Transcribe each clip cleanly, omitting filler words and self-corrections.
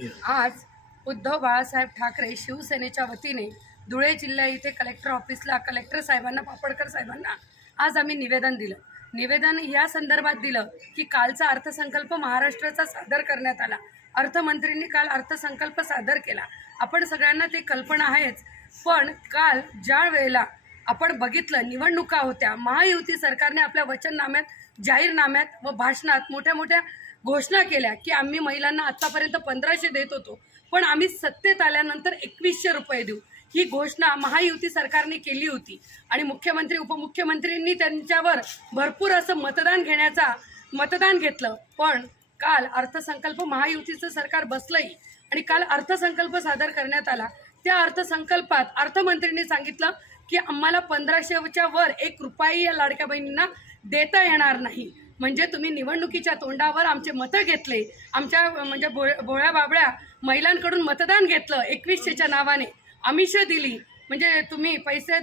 आज उद्धव बाळासाहेब ठाकरे शिवसेनेच्या वतीने धुळे जिल्हा इथे कलेक्टर ऑफिसला कलेक्टर साहेबांना पापडकर साहेबांना आज आम्ही निवेदन या संदर्भात दिलं की कालचा अर्थसंकल्प महाराष्ट्राचा सादर करण्यात आला। अर्थमंत्र्यांनी काल अर्थसंकल्प सादर केला। आपण सगळ्यांना ते कल्पना आहेच, पण काल ज्या वेळेला आपण बघितलं निवडणुका होत्या, महायुती सरकारने आपल्या वचननाम्यात, जाहीरनाम्यात व भाषणात मोठ्या मोठ्या घोषणा केल्या की आम्ही महिलांना आतापर्यंत 1500 देत होतो, पण आम्ही सत्तेत आल्यानंतर 2100 रुपये देऊ, ही घोषणा महायुती सरकारने केली होती। आणि मुख्यमंत्री उपमुख्यमंत्र्यांनी त्यांच्यावर भरपूर असं मतदान घेतलं। पण काल अर्थसंकल्प महायुतीचं सरकार बसलंही आणि काल अर्थसंकल्प सादर करण्यात आला। त्या अर्थसंकल्पात अर्थमंत्र्यांनी सांगितलं की आम्हाला 1500च्या वर 1 रुपयाही या लाडक्या बहिणींना देता येणार नाही। म्हणजे तुम्ही निवडणुकीच्या तोंडावर आमचे मतं घेतले, आमच्या म्हणजे भोळ्या बाबळ्या महिलांकडून मतदान घेतलं, 2100च्या नावाने आमिष दिली, म्हणजे तुम्ही पैसे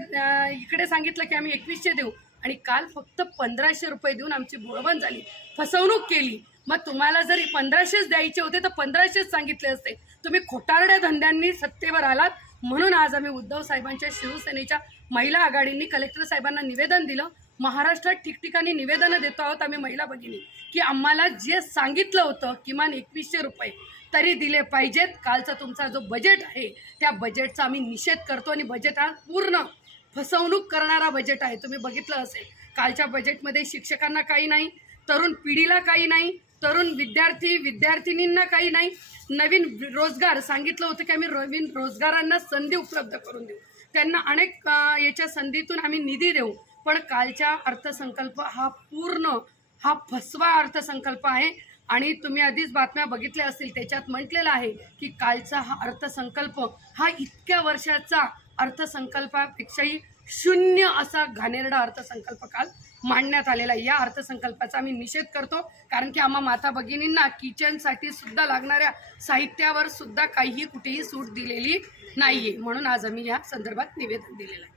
इकडे सांगितलं की आम्ही 2100 देऊ आणि काल फक्त 1500 रुपये देऊन आमची बोळवण झाली, फसवणूक केली। मग तुम्हाला जर 1500च द्यायचे होते तर 1500च सांगितले असते। तुम्ही खोटारड्या धंद्यांनी सत्तेवर आलात, म्हणून आज आम्ही उद्धव साहेबांच्या शिवसेनेच्या महिला आघाडींनी कलेक्टर साहेबांना निवेदन दिलं। महाराष्ट्रात ठिकठिकाणी निवेदनं देतो आहोत आम्ही महिला भगिनी की आम्हाला जे सांगितलं होतं किमान 2100 रुपये तरी दिले पाहिजेत। कालचा तुमचा जो बजेट आहे त्या बजेटचा आम्ही निषेध करतो आणि बजेट हा पूर्ण फसवणूक करणारा बजेट आहे। तुम्ही बघितलं असेल कालच्या बजेटमध्ये शिक्षकांना काही नाही, तरुण पिढीला काही नाही, तरुण विद्यार्थिनींना काही नाही, नवीन रोजगार सांगितलं होतं की आम्ही नवीन रोजगारांना संधी उपलब्ध करून देऊ, त्यांना अनेक याच्या संधीतून आम्ही निधी देऊ। पण कालचा अर्थसंकल्प हा फसवा अर्थसंकल्प आहे आणि तुम्ही आधीच बातम्या बघितल्या असतील, त्याच्यात म्हटलेलं आहे की कालचा हा अर्थसंकल्प हा इतक्या वर्षाचा अर्थसंकल्पापेक्षाही शून्य असा घाणेरडा अर्थसंकल्प काल मांडण्यात आलेला आहे। या अर्थसंकल्पाचा आम्ही निषेध करतो, कारण की आम्हा माता भगिनींना किचनसाठी सुद्धा लागणाऱ्या साहित्यावर सुद्धा काहीही कुठेही सूट दिलेली नाहीये, म्हणून आज आम्ही या संदर्भात निवेदन दिलेलं आहे।